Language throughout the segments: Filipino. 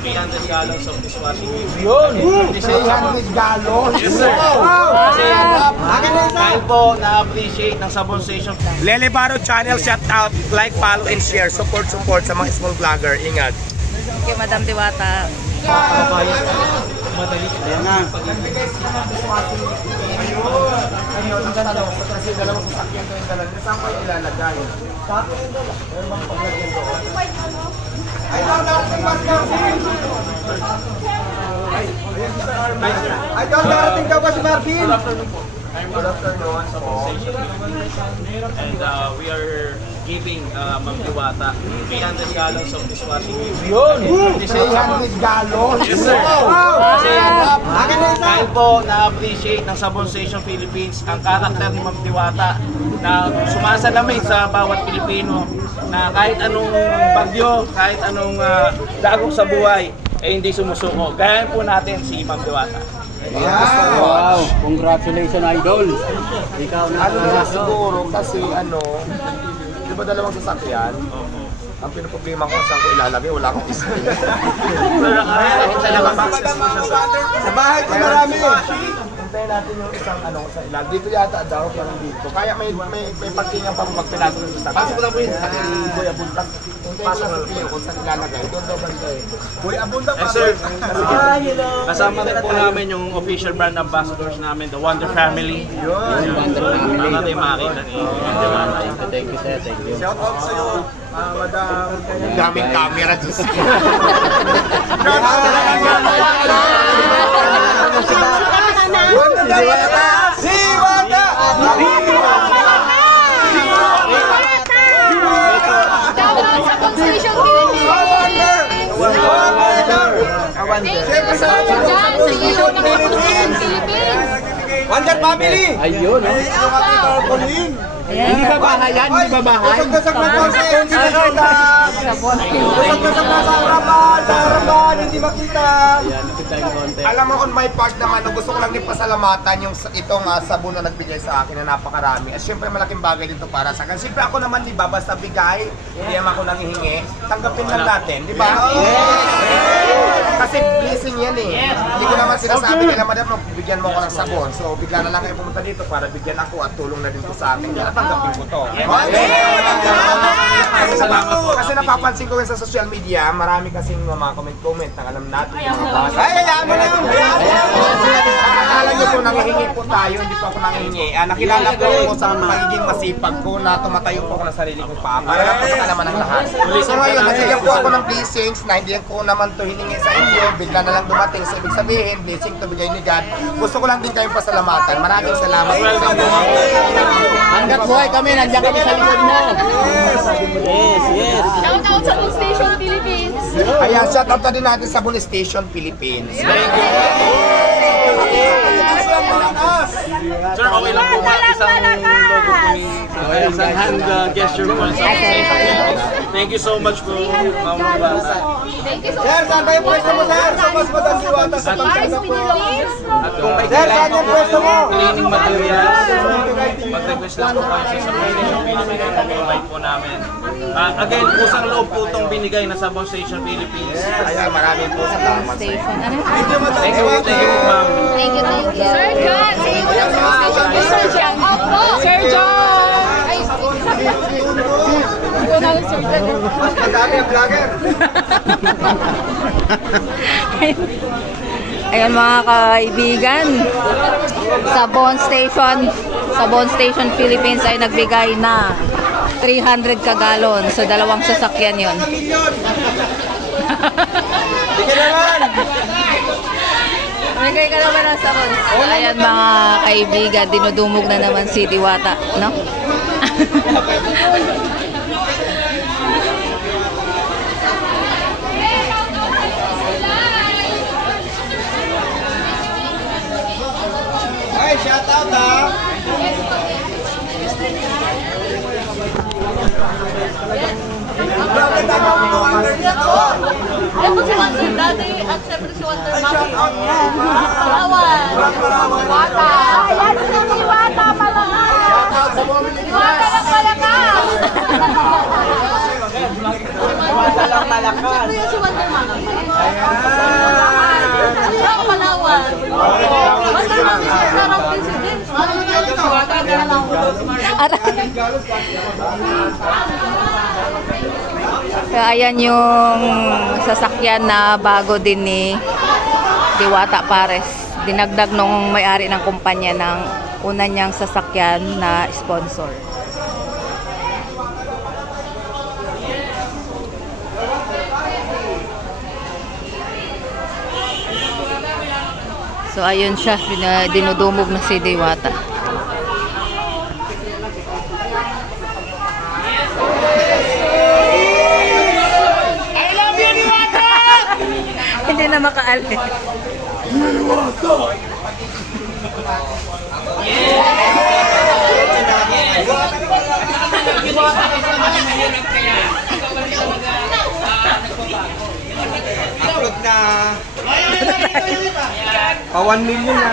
300 gallons of dishwashing liquid. Yun! 300 gallons? Yes, sir. Kasi dahil po na-appreciate ng Sabon Station. Lele Baro Channel, shout out, like, follow, and share. Support sa mga small vlogger. Ingat. Okay, Madam Diwata. Madali. Ayan nga. Ayun, ang ganda ko. Kasi dalawang sasakyan ko yung dalang. Saan ko yung ilalagay? Sa akin yung dalang. Meron bang paglagyan doon? Ay, darating Marvin! Ay, darating daw ba si Marvin? Good afternoon. And we are giving Ma'am Diwata 300 gallons of dishwashing liquid. Yun! 300 gallons? Yes, sir. Kasi dahil po na-appreciate ng Sabon Station Philippines ang karakter ni Ma'am Diwata na sumasalamin sa bawat Pilipino na kahit anong bagyo, kahit anong dagok sa buhay, eh hindi sumusuko. Gayahin po natin si Ma'am Diwata. Wow! Congratulations, idol! Ikaw na. Ano na siguro kasi di ba dalawang sasakyan? Ang pinoproblema ko saan ko ilalagay, wala akong isip. Sa bahay ko marami eh. Hintayin natin yung isang sa ilag. Dito yata daw, parang dito. Kaya may parkingan pa magpilato ng sasakyan. Pasok ko lang po yun. Sa Boy Abundag. Pasok sa piyo kung saan ilalagay. Doon daw banda eh. Boy Abundag pa. Yes, sir. Kasama rin po namin yung official brand ambassadors namin, the Wonder Family. Yun. Para tayo makakita ni Diwata. Thank you, sir. Thank you. Shout out sa'yo, Madam. Daming camera dyan sa Wonder Family! Ayun, Hindi ba bahay yan? Hindi ba bahay? Busog-busog na po sa hindi makita! Busog-busog na sa harapan! Hindi makita! Yan, ito tayong konti. Alam mo, on my part naman, gusto ko lang din pasalamatan yung itong sabon na nagbigay sa akin na napakarami. At syempre malaking bagay dito para sa akin. Siyempre ako naman, di ba, basta bigay, hindi naman ako nanghihingi, tanggapin lang natin, di ba? Kasi blessing yan eh. Hindi ko naman sinasabi nila, madam, bigyan mo ako ng sabon. So bigla na lang kayo pumunta dito para bigyan ako at tulong na din po sa akin. Kaya tanggapin ko to. Kasi napapansin ko sa social media, marami kasing mga comment-comment na alam natin yung mga basa. Ay, ayaw mo na yun! Akala nyo po nanghihingi po tayo, hindi po ako nanghihingi. Nakilala ko po sa pagiging masipag ko na tumatayo po ako ng sarili kong paa para lang po sa kalaman ng lahat. So ngayon, nabigyan po ako ng blessings na hindi ko naman to hiningi sa inyo, bigla na lang dumating. So ibig sabihin, blessing to bigay ni God. Gusto ko lang din kayong pasalamatan. Maraming salamat po sa inyo. Hanggat buhay kami, nandiyan kami sa likod mo. Yes, yes. Shout out sa Sabon Station Philippines. Ayan, shout out na din natin sa Sabon Station Philippines. Thank you. Sir, okay lang po ba isang logo po ni isang hand gesture po sa Sabon Station Philippines. Thank you so much po, Ma'am Diwata. Thank you so Sir, much. saan kayo pwesto mo, sir? Sa mas Madam Diwata sa pagtanggap po. At kung may Sir, saan yung pwesto mo? cleaning materials, mag-request lang po kayo sa Sabon Station Philippines, pag-invite po namin. Again, pusang loob po itong binigay na Sabon Station Philippines. Ayan, maraming po salamat sa inyo. Thank you, ma'am. Thank you, thank you. Sir John, say mo sa Sabon Station. Sir John, opo. Sir John! Ay, ikaw na lang, Sir John. Mas madami ang vlogger. Ayan mga kaibigan, Sabon Station Philippines ay nagbigay na 300 kagalon. So dalawang sasakyan yon. Di ka naman. Nagay ka naman ng sabon. Ayan mga kaibigan, dinudumog na naman si Diwata, no? Ay, shout out ha. Bakit ako ang wonder niya to? Ako si Wonder dati at siyempre si Wonder Mami. Palawan. Wata. Ayan si Wata pala. Wata lang malakas. Wala lang malakas. Siyempre yung si Wonder Mami. So, ayan yung sasakyan na bago din ni Diwata Pares. Dinagdag nung may-ari ng kumpanya ng una niyang sasakyan na sponsor. So ayun siya, dinudumog na si Diwata. I love you, Diwata! Hindi na makaalis. Upload na. Pa 1 million na.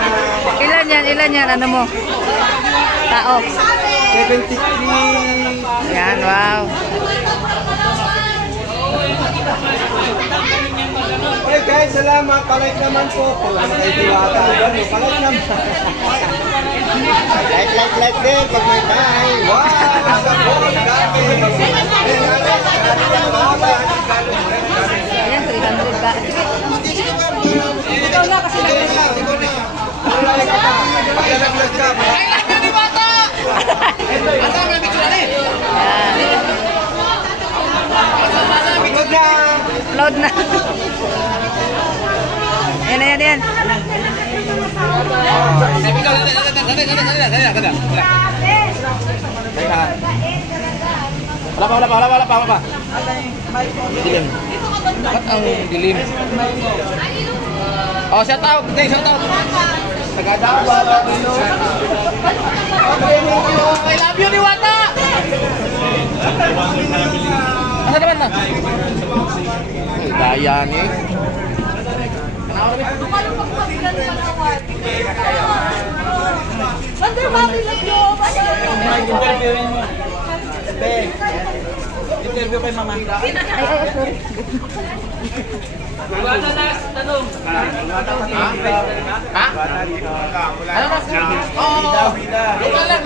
Ilan yan? Ilan yan? Ano mo? Tao. 73. Yan, wow. Okay guys, salamat. Palike naman po. Kay Diwata. Palike naman. Like din pag may time. Wow! Sabon! Dami! Ayan, 300 ka. Ikaw na kasi Paglalaglag ka. Load na. Yan, yan, yan. Wala pa. Dilim. Ba't ang dilim? Oh, shout out. Shout out. Taga-Davao. I love you, Diwata! Asa naman na? Ay, daya ni. Interview kay mama. Diwata na, tanong. Ha? Ano mas?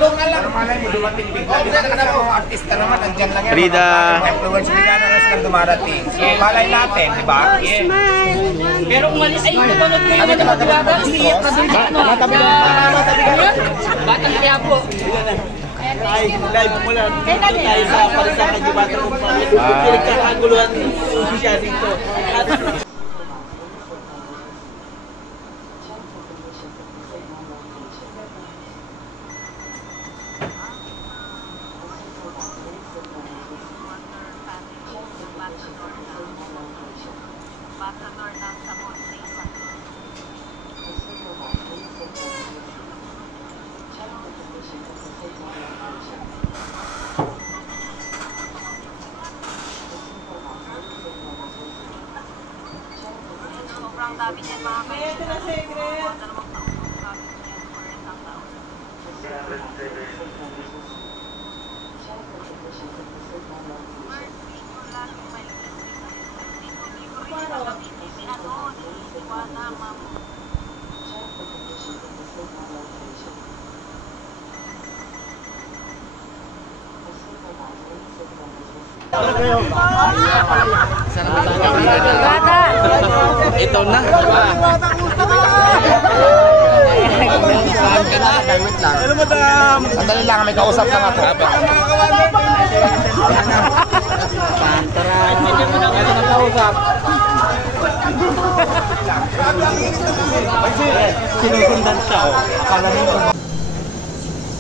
Lunga lang. Malay mo, dumating bigla. Kasi mga artista naman, andyan lang yan. Rida. Influence bigla na silang dumarating. So, malay natin, di ba? Pero umalis ay napanood ko yung mga Diwata. Umiiyak ka doon. Matabi ka. Batang kaya po. Live mo lang. Tayo sa palisakan yung bata kong pinagkakaguluhan siya dito. Ito na. Hello, madam. Sandali lang, may kausap lang ako. Sinusundan siya.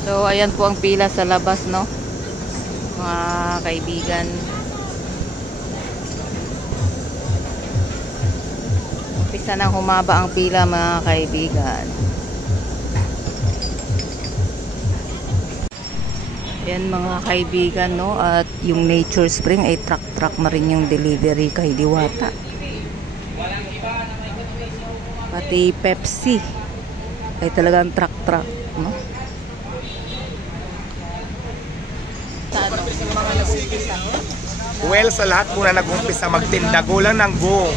So, ayan po ang pila sa labas, no? Mga kaibigan. Umpisa nang humaba ang pila, mga kaibigan. Ayan, mga kaibigan, no? At yung Nature Spring ay truck na rin yung delivery kay Diwata. Pati Pepsi ay talagang truck, no? Well, sa lahat po na nag-umpisa magtinda, gulang ng go.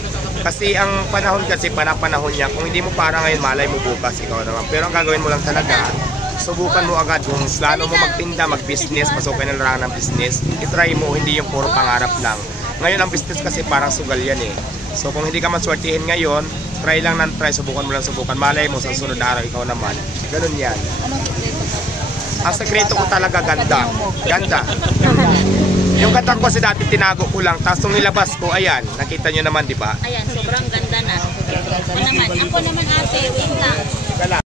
Kasi ang panahon kasi, panahon niya, kung hindi mo para ngayon, malay mo bukas, ikaw naman. Pero ang gagawin mo lang talaga, subukan mo agad kung plano mo magtinda, mag-business, pasok ka na lang ng business, itry mo, hindi yung puro pangarap lang. Ngayon ang business kasi parang sugal yan eh. So kung hindi ka maswertihin ngayon, try lang ng try, subukan mo lang subukan. Malay mo sa sunod na araw, ikaw naman. Ganun yan. Ang sekreto ko talaga ganda. Ganda. Yung ganda ko kasi dati tinago ko lang, tapos nung nilabas ko, ayan, nakita nyo naman, di ba? Ayan, sobrang ganda na. Ako naman ate, wait lang.